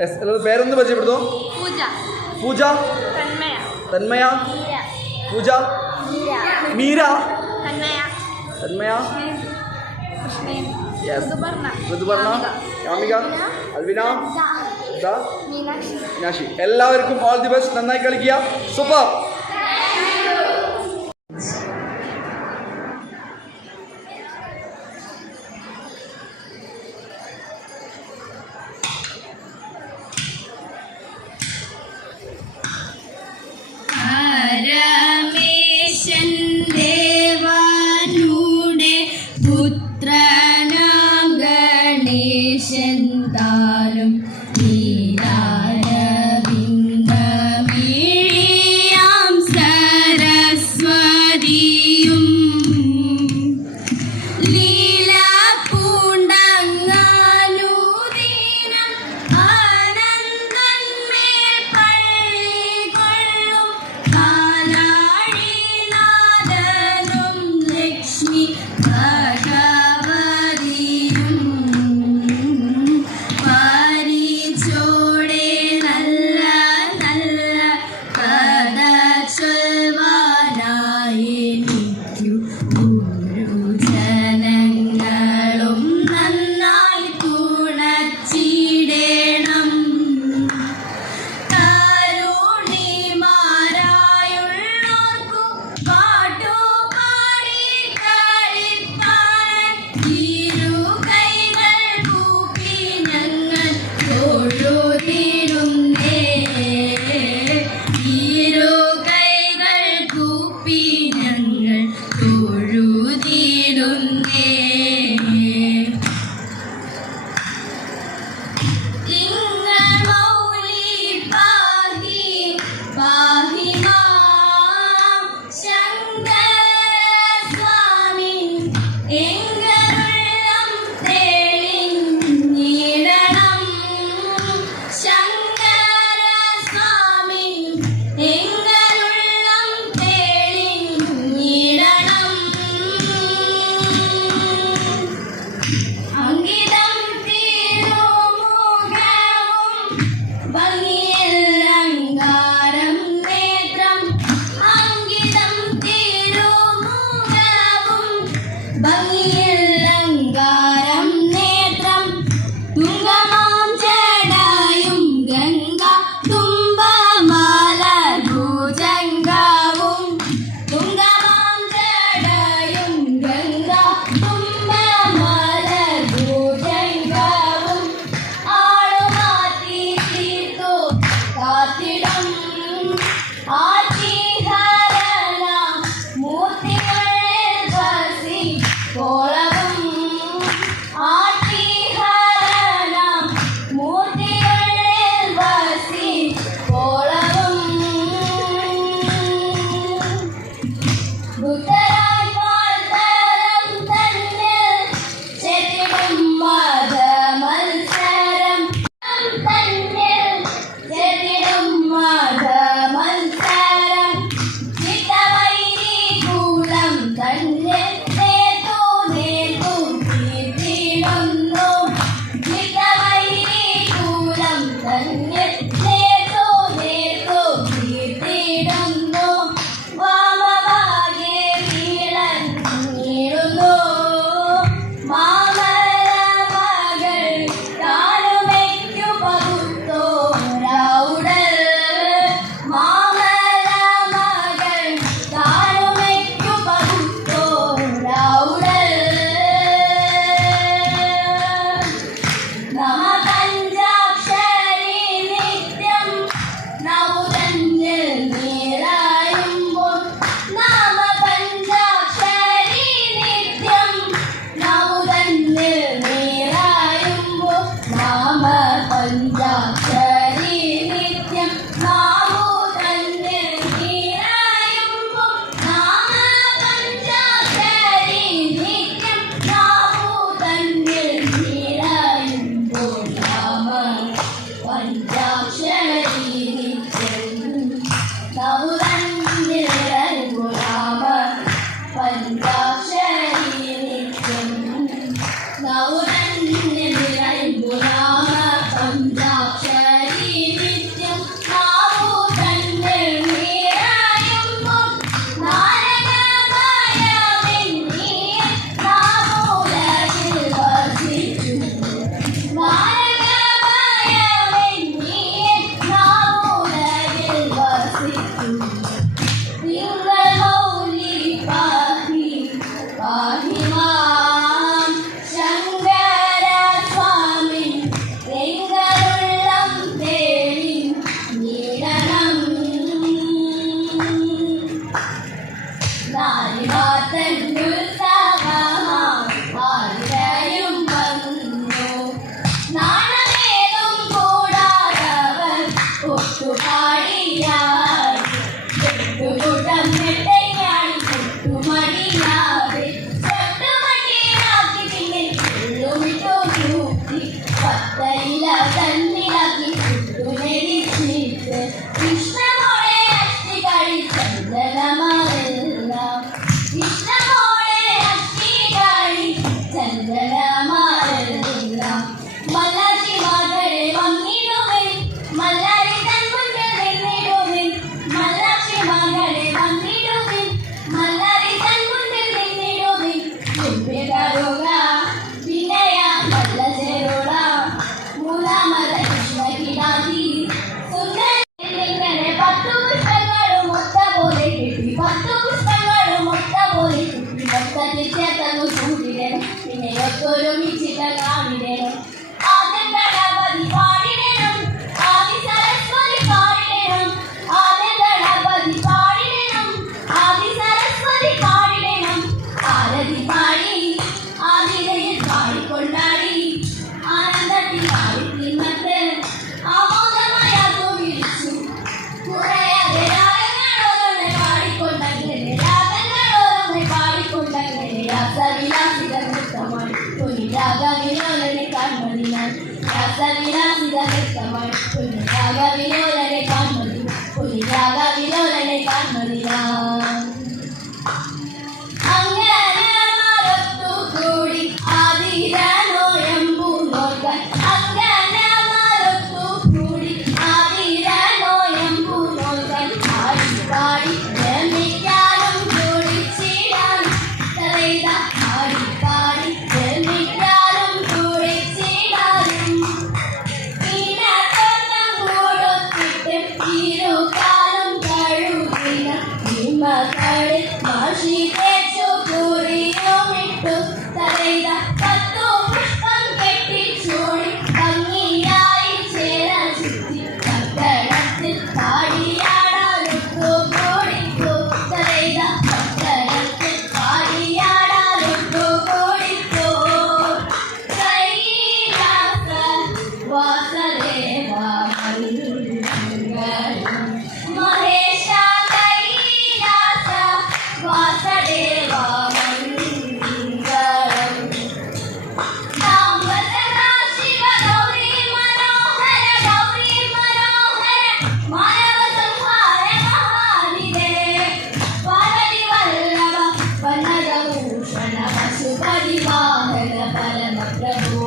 പേരൊന്ന് പരിചയപ്പെടുത്തോ. പൂജ. പൂജ. തന്മയ. പൂജ. മീര. തന്മയ. ഋതുപർണ. കാമിക അൽവിന. മീനാക്ഷി. എല്ലാവർക്കും all the best നന്നായി കളിക്കുക. Super 先到。Lutero. പോയി ചേർന്നു കൂടിരൻ പിന്നെ എപ്പോഴും పుణ్యం రాస విలాసిద రాగ వినోద Yeah. Gracias.